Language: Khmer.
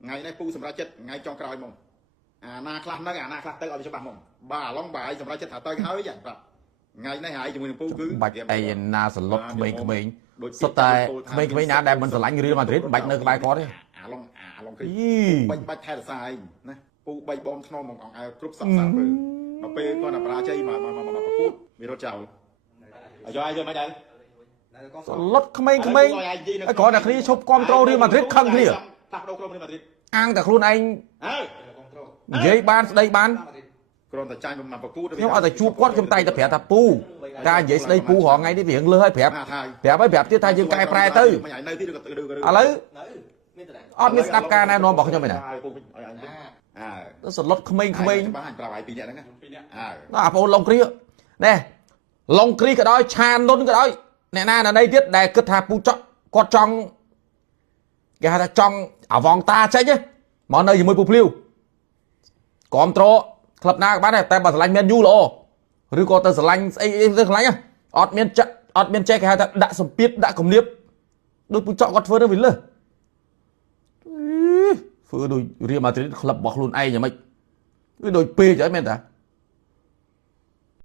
ngày nay pu sầm ra chết ngày trong còi mông na khăn nó na khăn tới ở chỗ bà mông bà long bài sầm ra chết thả tới hơi vậy bà ngày nay hại cho mình pu cứ bạch ai na sờ lót mình sắp tay mình na đem mình sờ lạnh Real Madrid bạch nơi bài có đấy long bạch thay là sai nè pu bạch bom thon mong ông ai cướp sập sập mà pe con là bà chơi mà cút vì nó chào cho ai chơi mấy đây lót mình có là khi chụp control Real Madrid khăng kia ănแต่ខ្លួនឯងនិយាយបានស្ដីបានខ្ញុំអត់តែជួបគាត់ខ្ញុំតែតែប្រាប់ថាពូការនិយាយស្ដីពូរងថ្ងៃនេះវារៀងលើហើយប្រាប់ទៀតថាយើងកែប្រែទៅឥឡូវអត់មានស្ដាប់ការណែនាំរបស់ខ្ញុំទេណាទៅសន្លត់ក្មេងៗអាបងឡុងគ្រីណែឡុងគ្រីក៏ដោយឆាននុនក៏ដោយអ្នកណាណីទៀតដែលគិតថាពូគាត់ចង់គេហៅថាចង់អាវងតាចេញមកនៅជាមួយពូភ្លាវគ្រប់ត្រក្លឹបណាក៏បានដែរតែបើស្រឡាញ់មែនយូល្អឬក៏ទៅស្រឡាញ់ស្អីទៅស្រឡាញ់អត់មានចេះគេហៅថាដាក់សម្ពាធដាក់គំនាបដូចពូចកគាត់ធ្វើទៅវាលើធ្វើដូចReal Madridក្លឹបរបស់ខ្លួនឯងយ៉ាងម៉េចវាដូចពេកអីមែនតា